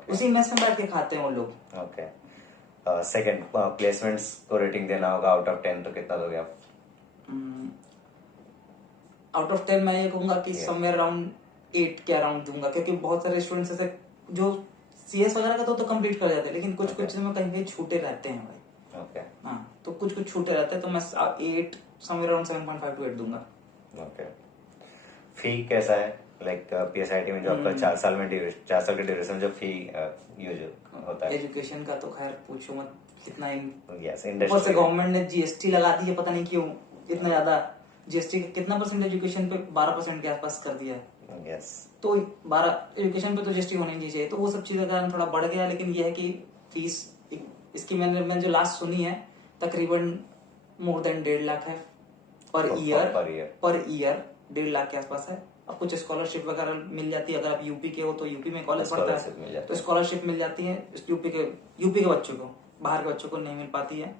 उसी मेस में बैठ के खाते हैं वो लोग। ओके, सेकंड प्लेसमेंट्स को रेटिंग देना होगा आउट ऑफ 10, तो कितना दोगे आप? आउट ऑफ 10 मैं ये कहूंगा कि समवेयर अराउंड 8 के अराउंड दूंगा, क्योंकि बहुत सारे स्टूडेंट्स ऐसे जो सीएस वगैरह का तो कंप्लीट कर जाते हैं, लेकिन कुछ कुछ में कहीं कहीं छूटे रहते हैं भाई। हाँ, तो कुछ छूटे रहते हैं, तो मैं 8 समवेयर अराउंड 7.5 to 8 दूंगा। ओके, फी कैसा है? लाइक पीएसआईटी में जो आपका 4 साल के ड्यूरेशन जो फी यूज होता है एजुकेशन का, तो खैर पूछो मत कितना ही। ऊपर से गवर्नमेंट ने जीएसटी लगा दी है, पता नहीं क्यों इतना ज्यादा जीएसटी। कितना परसेंट एजुकेशन पे? 12% के आसपास कर दिया है। तो 12 एजुकेशन पे तो जीएसटी होना ही चाहिए, तो वो सब चीजें कारण थोड़ा बढ़ गया। लेकिन ये है कि फीस इसकी मैंने जो लास्ट सुनी है तकरीबन मोर देन 1.5 लाख है पर ईयर 1.5 लाख के आसपास है। अब कुछ स्कॉलरशिप वगैरह मिल जाती है, अगर आप यूपी के हो तो यूपी में कॉलेज पढ़ता है तो स्कॉलरशिप मिल जाती है यूपी के बच्चों को, बाहर के बच्चों को नहीं मिल पाती है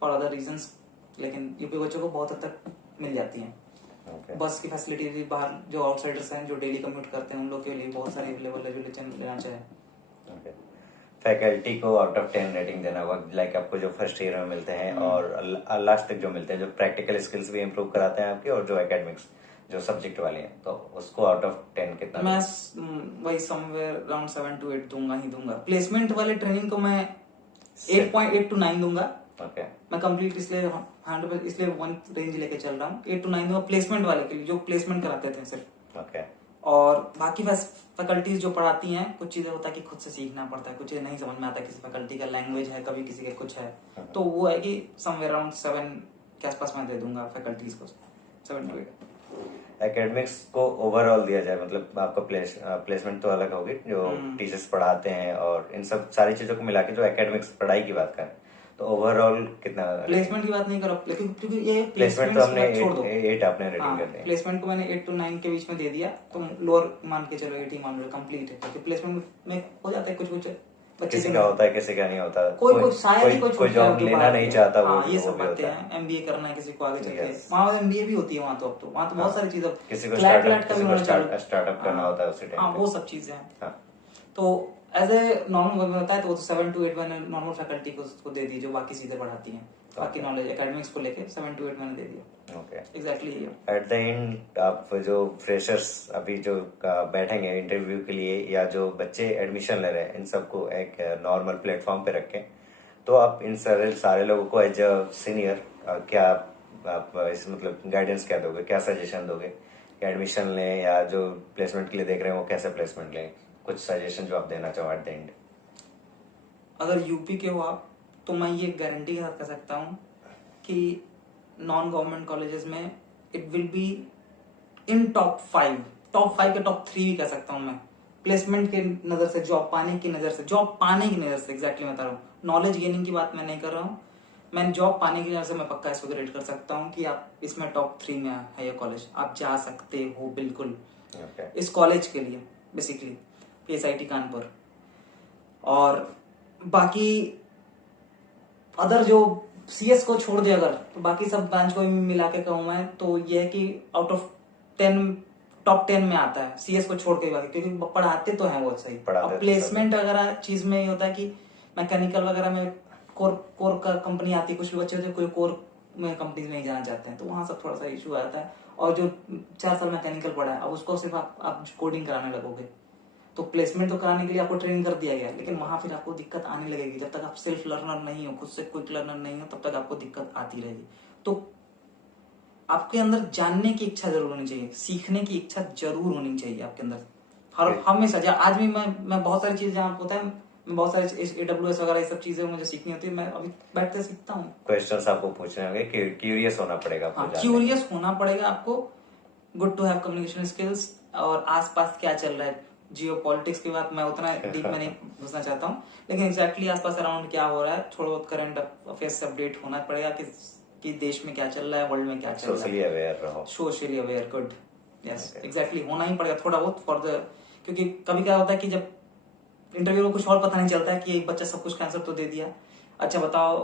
फॉर अदर रीजंस, लेकिन यूपी के बच्चों को बहुत हद तक मिल जाती है। बस की फैसिलिटी भी बाहर जो आउटसाइडर्स हैं जो डेली कम्यूट करते हैं उन लोग के लिए बहुत सारी अवेलेबल है जो लेना चाहे। फैकल्टी को आउट ऑफ 10 रेटिंग देना होगा, लाइक आपको जो फर्स्ट ईयर में मिलते हैं और लास्ट तक जो मिलते हैं, जो प्रैक्टिकल स्किल्स भी इम्प्रूव कराते हैं आपके, और जो एकेडमिक्स जो सब्जेक्ट वाले हैं, तो उसको आउट ऑफ 10 कितना? मैं वही समवेयर अराउंड 7 to 8 दूंगा ही दूंगा। प्लेसमेंट वाले ट्रेनिंग को मैं 8.8 to 9 दूंगा। ओके मैं कंप्लीट इसलिए 100% इसलिए 1 रेंज लेके चल रहा हूँ। 8 to 9 दूंगा प्लेसमेंट वाले के लिए, जो प्लेसमेंट कराते थे सिर्फ। ओके और बाकी फैकल्टीज जो पढ़ाती हैं, कुछ चीजें होता है कि खुद से सीखना पड़ता है, कुछ चीजें नहीं समझ में आता, किसी फैकल्टी का लैंग्वेज है, कभी किसी का कुछ है, तो वो है कि समवेयर अराउंड 7 के आसपास मैं दे दूंगा फैकल्टीज को, 7 to 8। एकेडमिक्स को ओवरऑल दिया जाए, मतलब आपका प्लेसमेंट तो अलग होगी जो टीचर्स पढ़ाते हैं और इन सब सारी चीजों को मिला के जो एकेडमिक्स पढ़ाई की बात करें तो ओवरऑल कितना? प्लेसमेंट की बात नहीं कर रहा, क्योंकि ये प्लेसमेंट तो हमने छोड़ दो, 8 आपने रेटिंग कर दी। प्लेसमेंट को मैंने 8 to 9 के बीच में दे दिया, तो लोअर मान के चलो 8 ही मान लो, कंप्लीट है। क्योंकि प्लेसमेंट में हो जाता है कुछ बच्चे किसी का होता है, किसी का नहीं होता, कोई शायद कोई जॉब लेना नहीं चाहता, वो ये वो सब भी बातें होता है। हैं। एमबीए करना है किसी को आगे चल के, Yes. वहाँ एमबीए भी होती है, वहाँ तो बहुत सारी चीजें, किसी को क्लैट का भी उन्होंने चालू स्टार्टअप करना होता है उसी टाइम पे। वो सब चीजें हैं। हाँ। तो एज ए नॉर्मल में होता है, तो 7 to 8 मैंने नॉर्मल फैकल्टी को दे दी, जो बाकी चीजें पढ़ाती हैं, बाकी नॉलेज एकेडमिक्स को लेके 7 to 8 मैंने दे दिया। Okay exactly. At the end आप जो फ्रेशर्स अभी जो बैठेंगे इंटरव्यू के लिए या जो बच्चे एडमिशन ले रहे हैं, इन सबको एक नॉर्मल प्लेटफॉर्म पे रखें, तो आप इन सारे लोगों को एज अ सीनियर क्या आप इस मतलब गाइडेंस क्या दोगे, क्या सजेशन दोगे कि एडमिशन लें या जो प्लेसमेंट के लिए देख रहे हैं वो कैसे प्लेसमेंट लें? कुछ सजेशन जो आप देना चाहो एट द एंड। अगर यूपी के हो आप, तो मैं ये गारंटी के साथ कह सकता हूँ कि नॉन गवर्नमेंट कॉलेजेस में it will be in top 5 के टॉप 3 भी कह सकता हूँ मैं, प्लेसमेंट के नजर से, जॉब पाने की नजर से एग्जैक्टली बता रहा हूँ। नॉलेज गेनिंग की बात मैं नहीं कर रहा हूँ, मैं जॉब पाने की नजर से मैं पक्का इसको रेट कर सकता हूँ कि आप इसमें टॉप 3 में है ये कॉलेज, आप जा सकते हो बिल्कुल। इस कॉलेज के लिए बेसिकली PSIT कानपुर। और बाकी अदर जो CS को छोड़ दे अगर, तो बाकी सब ब्रांच को मिला के कहूँ मैं, तो ये है कि आउट ऑफ 10 टॉप 10 में आता है, CS को छोड़ के बाकी, क्योंकि पढ़ाते तो हैं वो सही। अब प्लेसमेंट वगैरह चीज में ये होता है कि मैकेनिकल वगैरह में कोर का कंपनी आती है, कुछ बच्चे होते हैं कोई कोर में कंपनीज में ही जाना चाहते हैं, तो वहां सब थोड़ा सा इशू आता है। और जो 4 साल मैकेनिकल पढ़ा है, अब उसको सिर्फ आप कोडिंग कराने लगोगे, तो प्लेसमेंट तो कराने के लिए आपको ट्रेनिंग कर दिया गया, लेकिन वहां फिर आपको दिक्कत आने लगेगी। जब तक आप सेल्फ लर्नर नहीं हो, खुद से क्विक लर्नर नहीं हो, तब तक आपको दिक्कत आती रहेगी। तो आपके अंदर जानने की इच्छा जरूर होनी चाहिए, सीखने की इच्छा जरूर होनी चाहिए आपके अंदर, हर हमेशा। आज भी मैं बहुत सारी चीजें जहाँ होता है, मैं बहुत सारे AWS वगैरह ये सब चीजें मुझे सीखनी होती है, मैं अभी बैठते सीखता हूँ। क्वेश्चंस आपको पूछने होंगे, क्यूरियस होना पड़ेगा आपको, क्यूरियस होना पड़ेगा आपको। Good to have communication skills. और आसपास क्या चल रहा है, जियो पॉलिटिक्स की बात मैं उतना डीप में नहीं घुसना चाहता हूँ, लेकिन एग्जैक्टली आसपास अराउंड क्या हो रहा है, थोड़ा बहुत करंट अफेयर्स से अपडेट होना पड़ेगा कि देश में क्या चल रहा है, वर्ल्ड में क्या चल रहा है। सोशली अवेयर रहो। Socially aware, good, yes exactly, होना ही पड़ेगा थोड़ा बहुत फॉर द, क्योंकि कभी क्या होता है कि जब इंटरव्यू में कुछ और पता नहीं चलता है कि एक बच्चा सब कुछ का आंसर तो दे दिया, अच्छा बताओ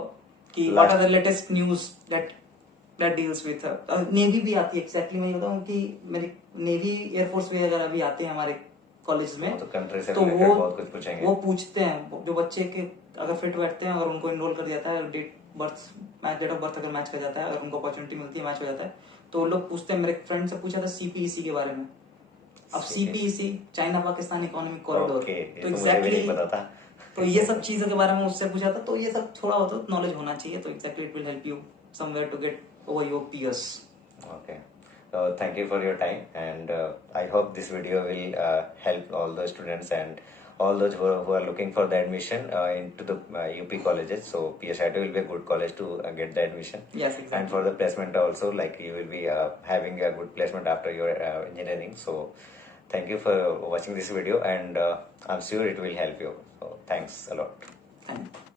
कि what are the latest news that deals with. Navy भी आती है, एग्जैक्टली मैं बताऊं कि मेरी नेवी एयरफोर्स भी अगर अभी आते हैं हमारे कॉलेज में, तो कंट्री से तो बहुत कुछ पूछेंगे। वो पूछते हैं जो बच्चे के अगर फिट बैठते हैं, अगर उनको इनरोल कर दिया जाता है, डेट ऑफ बर्थ अगर मैच कर जाता है, अगर उनको अपॉर्चुनिटी मिलती है, मैच हो जाता है, तो लोग पूछते हैं। मेरे फ्रेंड से पूछा था CPEC के बारे में। अब CPEC China Pakistan economic corridor, तो एग्जैक्टली तो ये सब चीजों के बारे में उससे पूछा था, तो ये सब थोड़ा बहुत नॉलेज होना चाहिए, तो exactly it will help you somewhere to get over your peers. Okay. So thank you for your time, and I hope this video will help all the students and all those who are looking for the admission into the UP colleges. So PSIT will be a good college to get the admission. Yes, exactly. And for the placement also, like you will be having a good placement after your engineering. So thank you for watching this video, and I'm sure it will help you. So thanks a lot. Thank you.